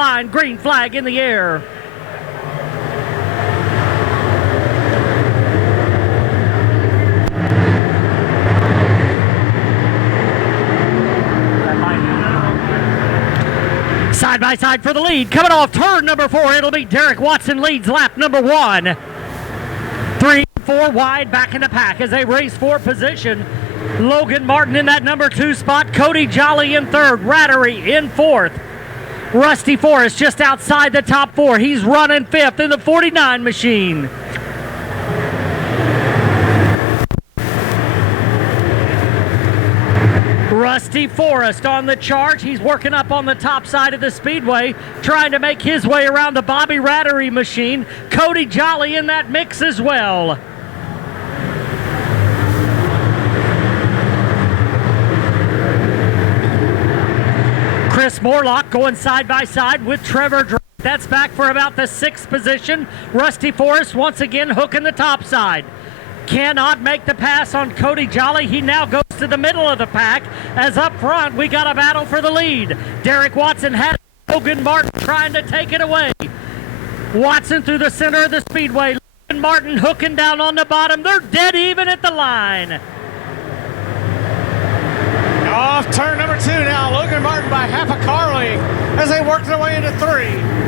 line. Green flag in the air. Side by side for the lead. Coming off turn number 4, it'll be Derek Watson leads lap number 1. 3 and 4 wide back in the pack as they race for position. Logan Martin in that number 2 spot. Cody Jolly in 3rd. Rattery in 4th. Rusty Forrest just outside the top 4. He's running 5th in the 49 machine. Rusty Forrest on the charge. He's working up on the top side of the speedway, trying to make his way around the Bobby Rattery machine. Cody Jolly in that mix as well. Chris Morlock going side by side with Trevor Drake. That's back for about the 6th position. Rusty Forrest once again hooking the top side. Cannot make the pass on Cody Jolly. He now goes to the middle of the pack, as up front we got a battle for the lead. Derek Watson had Logan Martin trying to take it away. Watson through the center of the speedway. Logan Martin hooking down on the bottom. They're dead even at the line. Off turn number 2 now. Logan Martin by half a car length as they work their way into 3.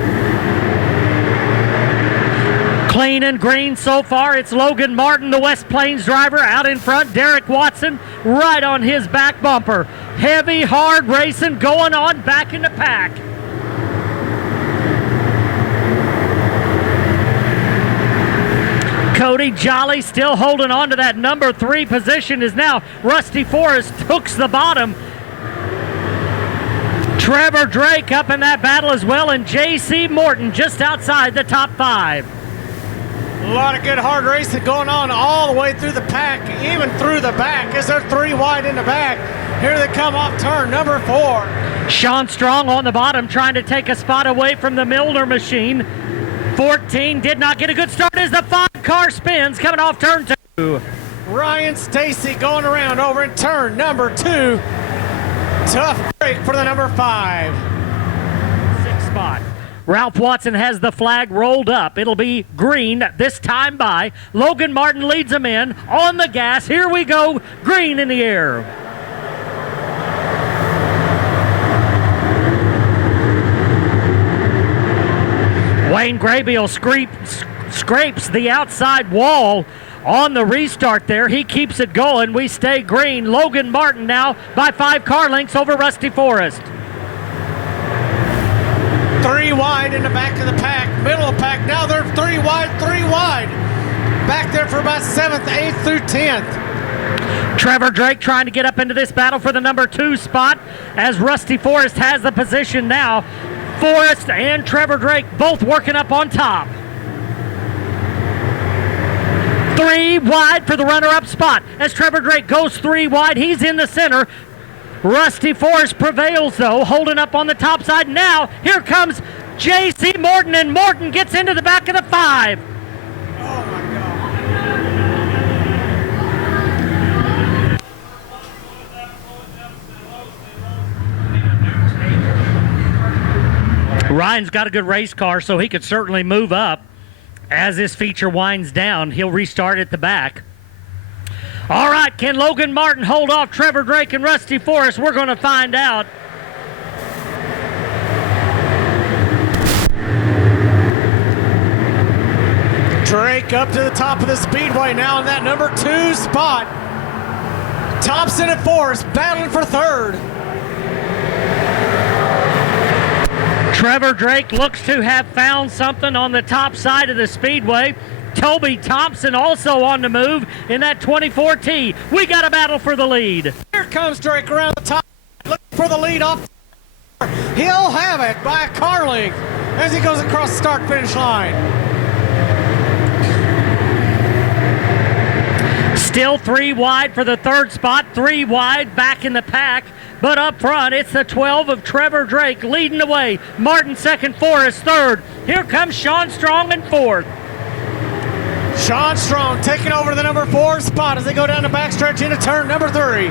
Clean and green so far. It's Logan Martin, the West Plains driver, out in front. Derek Watson right on his back bumper. Heavy, hard racing going on back in the pack. Cody Jolly still holding on to that number 3 position as now Rusty Forrest hooks the bottom. Trevor Drake up in that battle as well, and J.C. Morton just outside the top 5. A lot of good hard racing going on all the way through the pack, even through the back as they're 3 wide in the back. Here they come off turn number 4. Sean Strong on the bottom trying to take a spot away from the Milner machine. 14 did not get a good start as the 5-car spins coming off turn 2. Ryan Stacy going around over in turn number 2. Tough break for the number 5. 6th spot. Ralph Watson has the flag rolled up. It'll be green this time by. Logan Martin leads him in on the gas. Here we go. Green in the air. Wayne Graybill scrapes the outside wall on the restart there. He keeps it going. We stay green. Logan Martin now by 5 car lengths over Rusty Forrest. 3 wide in the back of the pack, middle of the pack. Now they're 3 wide. Back there for about 7th, 8th through 10th. Trevor Drake trying to get up into this battle for the number 2 spot as Rusty Forrest has the position now. Forrest and Trevor Drake both working up on top. 3 wide for the runner-up spot as Trevor Drake goes 3 wide. He's in the center. Rusty Forrest prevails, though, holding up on the top side. Now, here comes J.C. Morton, and Morton gets into the back of the 5. Oh, my God. Ryan's got a good race car, so he could certainly move up. As this feature winds down, he'll restart at the back. All right, can Logan Martin hold off Trevor Drake and Rusty Forrest? We're going to find out. Drake up to the top of the speedway now in that number 2 spot. Thompson and Forrest battling for 3rd. Trevor Drake looks to have found something on the top side of the speedway. Toby Thompson also on the move in that 24T. We got a battle for the lead. Here comes Drake around the top, looking for the lead off. He'll have it by a car length as he goes across the start-finish line. Still 3 wide for the 3rd spot, 3 wide back in the pack. But up front, it's the 12 of Trevor Drake leading the way. Martin 2nd, Forrest 3rd. Here comes Sean Strong in 4th. Sean Strong taking over the number 4 spot as they go down the backstretch into turn number 3.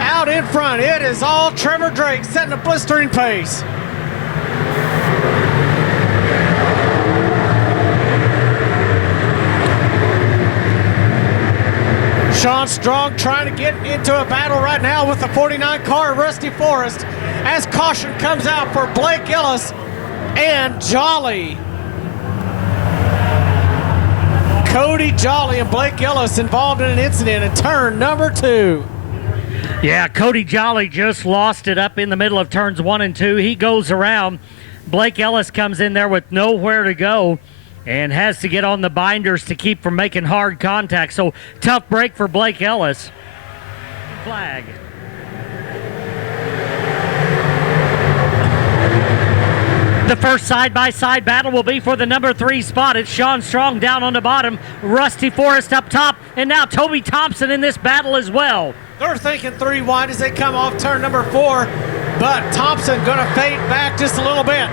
Out in front, it is all Trevor Drake setting a blistering pace. Sean Strong trying to get into a battle right now with the 49 car Rusty Forrest as caution comes out for Blake Ellis and Jolly. Cody Jolly and Blake Ellis involved in an incident in turn number 2. Yeah, Cody Jolly just lost it up in the middle of turns 1 and 2. He goes around. Blake Ellis comes in there with nowhere to go and has to get on the binders to keep from making hard contact. So tough break for Blake Ellis. Flag. The first side-by-side battle will be for the number 3 spot. It's Sean Strong down on the bottom, Rusty Forrest up top, and now Toby Thompson in this battle as well. They're thinking 3 wide as they come off turn number 4, but Thompson going to fade back just a little bit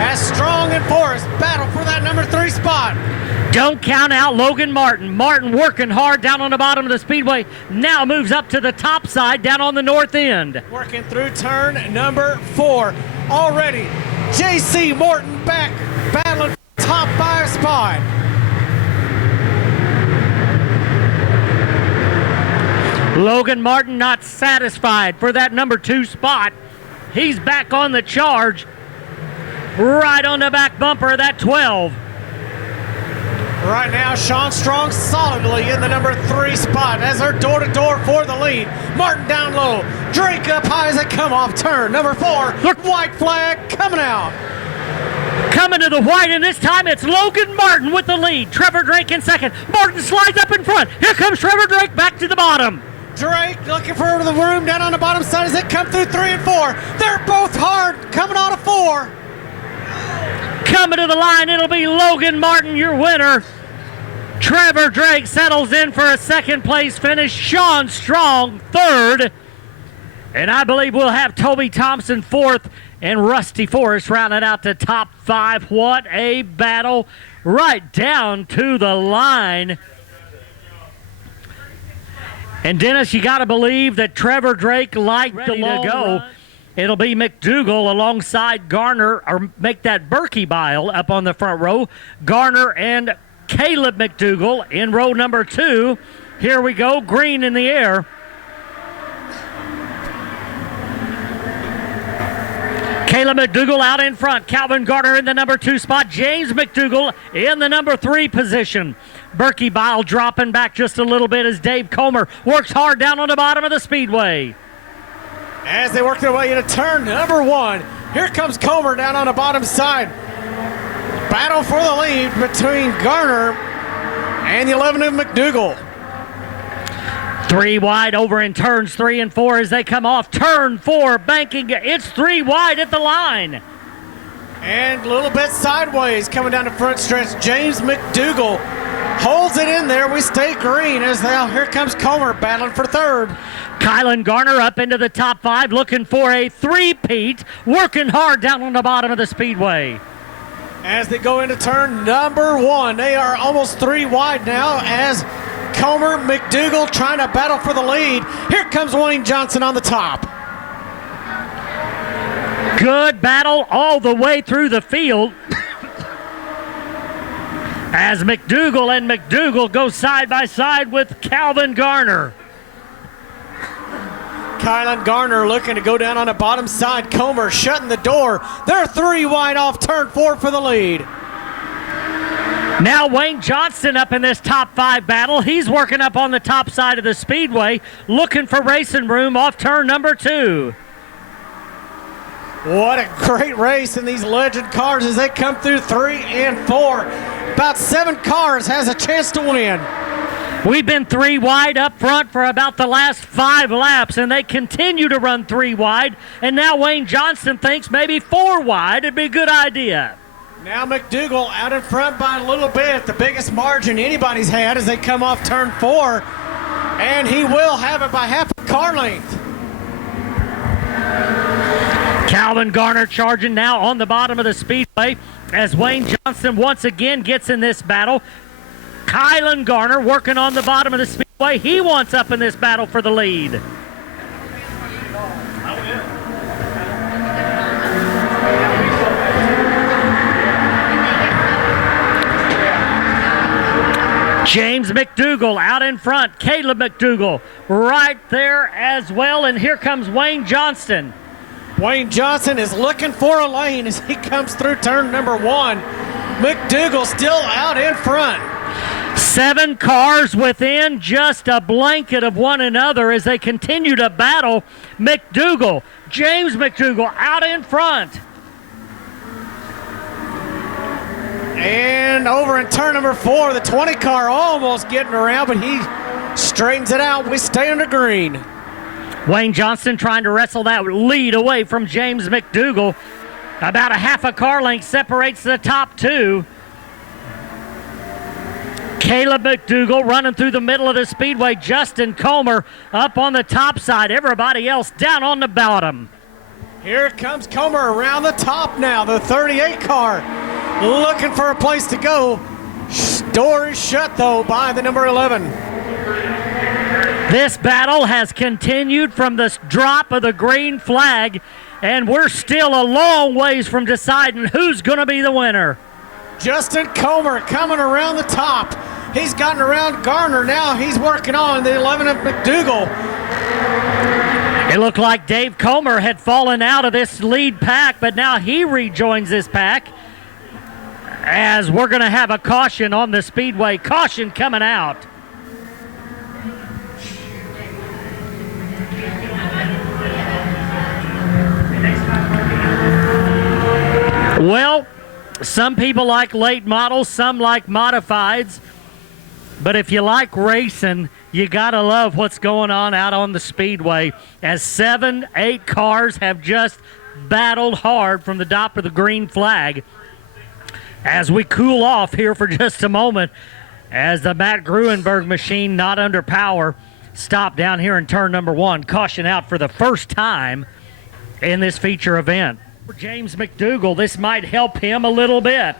as Strong and Forrest battle for that number 3 spot. Don't count out Logan Martin. Martin working hard down on the bottom of the speedway. Now moves up to the top side down on the north end. Working through turn number 4. Already, J.C. Morton back battling top 5 spot. Logan Martin not satisfied for that number 2 spot. He's back on the charge. Right on the back bumper of that 12. Right now, Sean Strong solidly in the number 3 spot as they're door-to-door for the lead. Martin down low. Drake up high as they come off turn number 4. Look, white flag coming out. Coming to the white, and this time it's Logan Martin with the lead. Trevor Drake in second. Martin slides up in front. Here comes Trevor Drake back to the bottom. Drake looking for the room down on the bottom side as they come through 3 and 4. They're both hard coming on a 4. Coming to the line, it'll be Logan Martin, your winner. Trevor Drake settles in for a second place finish. Sean Strong, third. And I believe we'll have Toby Thompson fourth and Rusty Forrest rounded out to top 5. What a battle right down to the line. And Dennis, you got to believe that Trevor Drake liked the long go. It'll be McDougal alongside Garner, or make that Berkey Bile up on the front row. Garner and Caleb McDougal in row number 2. Here we go, green in the air. Caleb McDougal out in front. Calvin Garner in the number 2 spot. James McDougal in the number 3 position. Berkey Bile dropping back just a little bit as Dave Comer works hard down on the bottom of the speedway. As they work their way into turn number 1, here comes Comer down on the bottom side. Battle for the lead between Garner and the 11 of McDougal. 3 wide over in turns 3 and 4 as they come off turn 4, banking. It's 3 wide at the line. And a little bit sideways coming down the front stretch. James McDougal holds it in there. We stay green as now here comes Comer battling for third. Kylan Garner up into the top 5, looking for a three-peat, working hard down on the bottom of the speedway. As they go into turn number 1, they are almost 3 wide now as Comer, McDougal trying to battle for the lead. Here comes Wayne Johnson on the top. Good battle all the way through the field. As McDougal and McDougal go side by side with Calvin Garner. Kylan Garner looking to go down on the bottom side. Comer shutting the door. They're 3 wide off turn 4 for the lead. Now Wayne Johnston up in this top 5 battle. He's working up on the top side of the speedway, looking for racing room off turn number 2. What a great race in these legend cars as they come through 3 and 4. About 7 cars has a chance to win. We've been 3 wide up front for about the last 5 laps, and they continue to run 3 wide. And now Wayne Johnston thinks maybe 4 wide would be a good idea. Now McDougal out in front by a little bit, the biggest margin anybody's had as they come off turn 4. And he will have it by half a car length. Calvin Garner charging now on the bottom of the speedway as Wayne Johnston once again gets in this battle. Kylan Garner working on the bottom of the speedway. He wants up in this battle for the lead. James McDougal out in front. Caleb McDougal right there as well. And here comes Wayne Johnston. Wayne Johnson is looking for a lane as he comes through turn number 1. McDougal still out in front. 7 cars within just a blanket of one another as they continue to battle. McDougal, James McDougal out in front. And over in turn number 4, the 20 car almost getting around, but he straightens it out. We stay under green. Wayne Johnston trying to wrestle that lead away from James McDougal. About a half a car length separates the top 2. Caleb McDougal running through the middle of the speedway. Justin Comer up on the top side. Everybody else down on the bottom. Here comes Comer around the top now. The 38 car looking for a place to go. Door is shut, though, by the number 11. This battle has continued from the drop of the green flag, and we're still a long ways from deciding who's going to be the winner. Justin Comer coming around the top. He's gotten around Garner. Now he's working on the 11 of McDougal. It looked like Dave Comer had fallen out of this lead pack, but now he rejoins this pack as we're going to have a caution on the speedway. Caution coming out. Well, some people like late models, some like modifieds. But if you like racing, you got to love what's going on out on the speedway as 7, 8 cars have just battled hard from the top of the green flag. As we cool off here for just a moment as the Matt Gruenberg machine, not under power, stopped down here in turn number 1. Caution out for the first time in this feature event. For James McDougal, this might help him a little bit.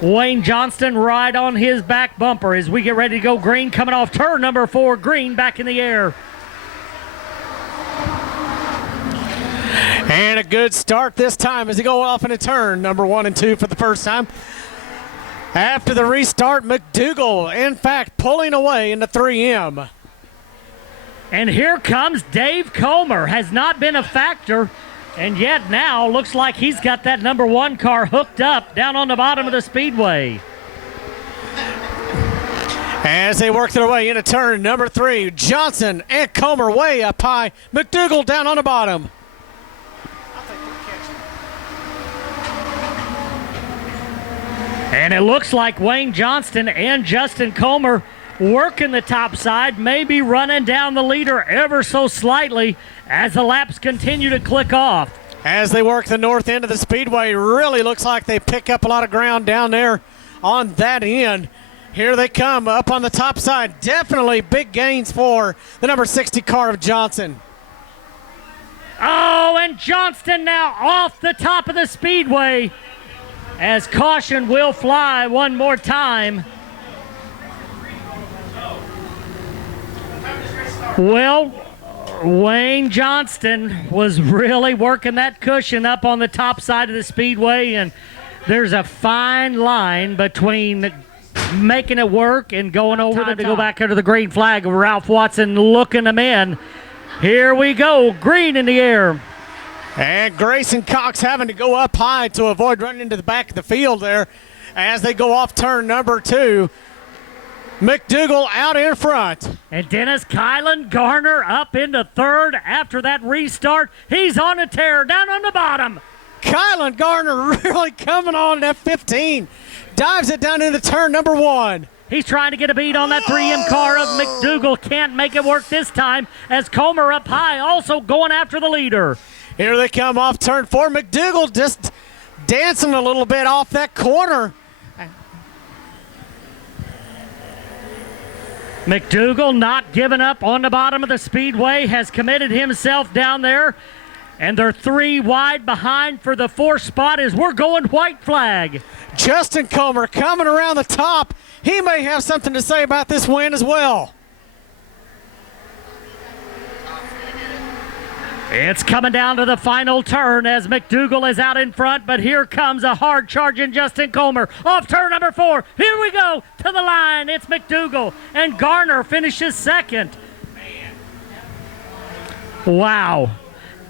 Wayne Johnston right on his back bumper as we get ready to go green, coming off turn number 4. Green back in the air. And a good start this time as he go off into turn number 1 and 2 for the first time. After the restart, McDougal, in fact, pulling away into 3M. And here comes Dave Comer. Has not been a factor, and yet now looks like he's got that number 1 car hooked up down on the bottom of the speedway. As they work their way into turn number 3, Johnson and Comer way up high. McDougal down on the bottom. And it looks like Wayne Johnston and Justin Comer working the top side, maybe running down the leader ever so slightly as the laps continue to click off. As they work the north end of the speedway, really looks like they pick up a lot of ground down there on that end. Here they come up on the top side. Definitely big gains for the number 60 car of Johnson. Oh, and Johnston now off the top of the speedway as caution will fly one more time. Well, Wayne Johnston was really working that cushion up on the top side of the speedway, and there's a fine line between making it work and going over to go back under the green flag. Ralph Watson looking them in. Here we go, green in the air. And Grayson Cox having to go up high to avoid running into the back of the field there as they go off turn number 2. McDougal out in front. And Dennis Kylan Garner up into third after that restart. He's on a tear down on the bottom. Kylan Garner really coming on at 15. Dives it down into turn number 1. He's trying to get a beat on that 3M car of McDougal. Can't make it work this time as Comer up high also going after the leader. Here they come off turn 4. McDougal just dancing a little bit off that corner. McDougal not giving up on the bottom of the speedway, has committed himself down there, and they're 3 wide behind for the 4th spot as we're going white flag. Justin Comer coming around the top. He may have something to say about this win as well. It's coming down to the final turn as McDougal is out in front, but here comes a hard charging Justin Comer. Off turn number 4. Here we go to the line. It's McDougal, and Garner finishes second. Wow.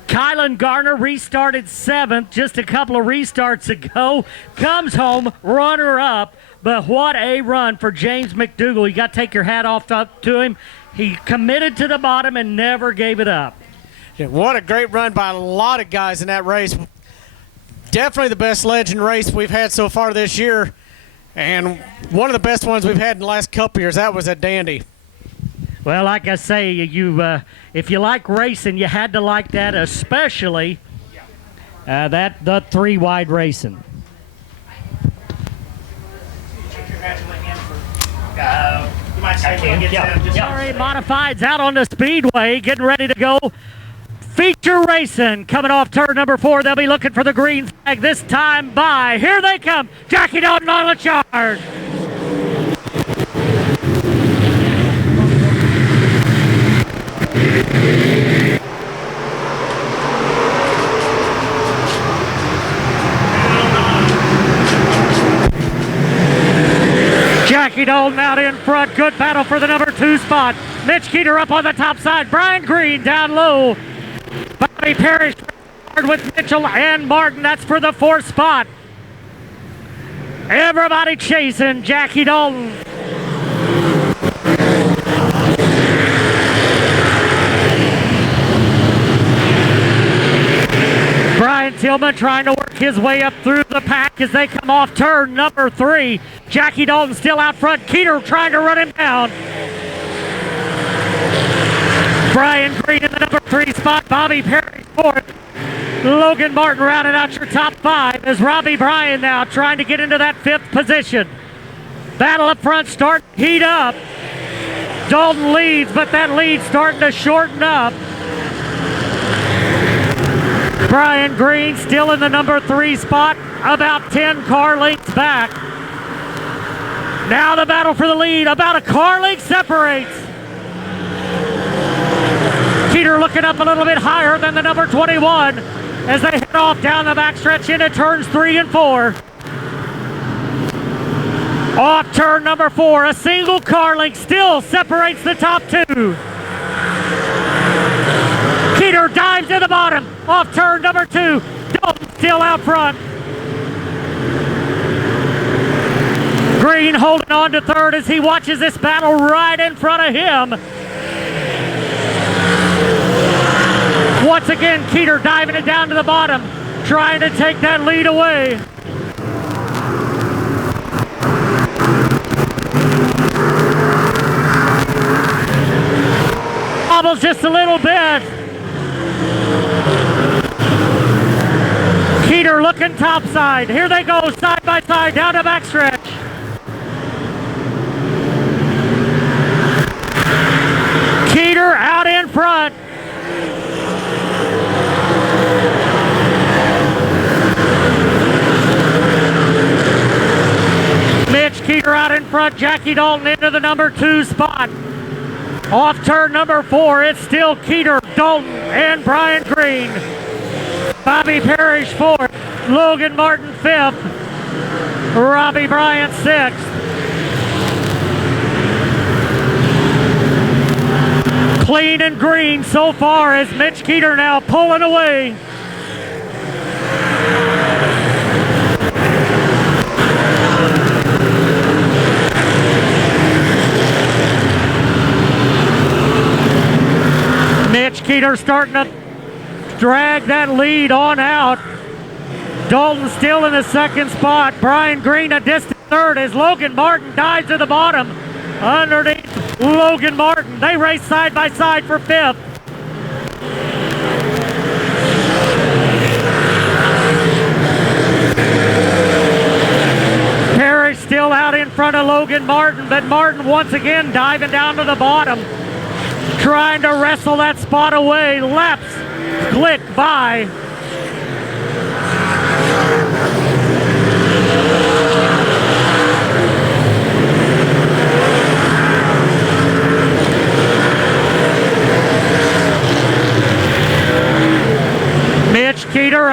Kylan Garner restarted 7th just a couple of restarts ago. Comes home runner-up, but what a run for James McDougal. You got to take your hat off to him. He committed to the bottom and never gave it up. Yeah, what a great run by a lot of guys in that race. Definitely the best legend race we've had so far this year, and one of the best ones we've had in the last couple years. That was a dandy. Well, like I say, if you like racing, you had to like that, especially the 3-wide racing. Sorry, Modifieds out on the speedway, getting ready to go. Feature racing coming off turn number 4. They'll be looking for the green flag this time by. Here they come. Jackie Dalton on the charge. Jackie Dalton out in front. Good battle for the number 2 spot. Mitch Keeter up on the top side. Brian Green down low. Bobby Parrish with Mitchell and Martin. That's for the 4th spot. Everybody chasing Jackie Dalton. Brian Tillman trying to work his way up through the pack as they come off turn number 3. Jackie Dalton still out front. Keeter trying to run him down. Brian Green in the number 3 spot. Bobby Perry 4th. Logan Martin rounded out your top 5 as Robbie Bryan now trying to get into that 5th position. Battle up front starting to heat up. Dalton leads, but that lead starting to shorten up. Brian Green still in the number 3 spot, about 10 car lengths back. Now the battle for the lead, about a car length separates. Keeter looking up a little bit higher than the number 21 as they head off down the backstretch into turns 3 and 4. Off turn number 4, a single car length still separates the top 2. Keeter dives to the bottom. Off turn number 2, Dalton still out front. Green holding on to 3rd as he watches this battle right in front of him. Once again, Keeter diving it down to the bottom, trying to take that lead away. Bobbles just a little bit. Keeter looking topside. Here they go, side by side, down the backstretch. Keeter out in front. Mitch Keeter out in front. Jackie Dalton into the number 2 spot. Off turn number 4, it's still Keeter, Dalton, and Brian Green. Bobby Parrish 4th. Logan Martin 5th. Robbie Bryant 6th. Clean and green so far as Mitch Keeter now pulling away. Mitch Keeter starting to drag that lead on out. Dalton still in the 2nd spot. Brian Green a distant 3rd as Logan Martin dives to the bottom. Underneath Logan Martin. They race side by side for 5th. Parrish still out in front of Logan Martin, but Martin once again diving down to the bottom, trying to wrestle that spot away. Laps click by.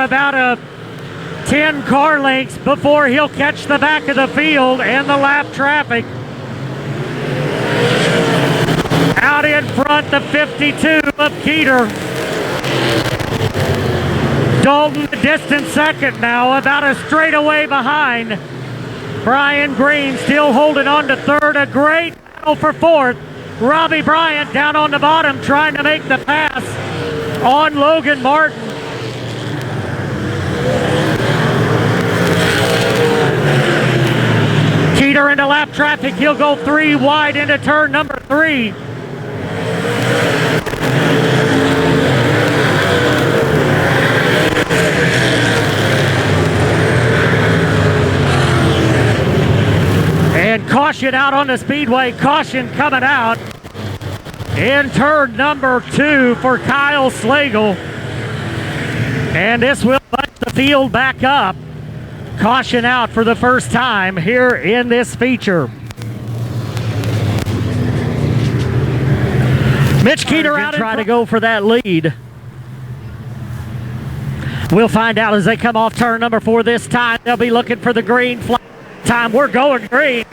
about a 10 car lengths before he'll catch the back of the field and the lap traffic. Out in front, the 52 of Keeter. Dalton, a distant second now, about a straightaway behind. Brian Green still holding on to third. A great battle for fourth. Robbie Bryant down on the bottom trying to make the pass on Logan Martin. Keeter into lap traffic. He'll go 3 wide into turn number 3. And caution out on the speedway. Caution coming out in turn number 2 for Kyle Slagle. And this will put the field back up. Caution out for the first time here in this feature. Mitch Keeter out trying to go for that lead. We'll find out as they come off turn number 4 this time. They'll be looking for the green flag. Time we're going green.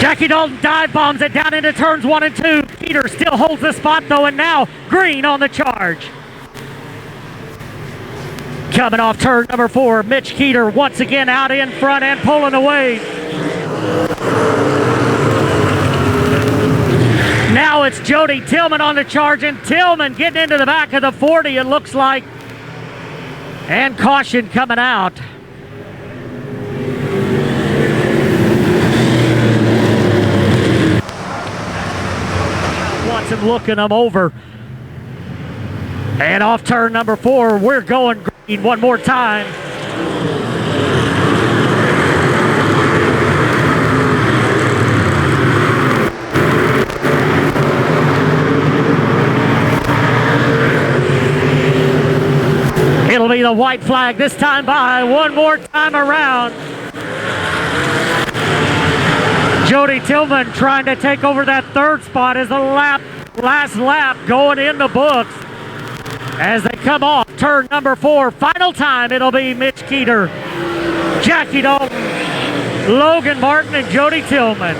Jackie Dalton dive bombs it down into turns 1 and 2. Keeter still holds the spot though, and now green on the charge. Coming off turn number 4, Mitch Keeter once again out in front and pulling away. Now it's Jody Tillman on the charge, and Tillman getting into the back of the 40, it looks like. And caution coming out. Watson looking them over. And off turn number 4, we're going green one more time. It'll be the white flag this time by one more time around. Jody Tillman trying to take over that third spot as the last lap going in the books. As they come off turn number 4, final time it'll be Mitch Keeter, Jackie Dalton, Logan Martin, and Jody Tillman.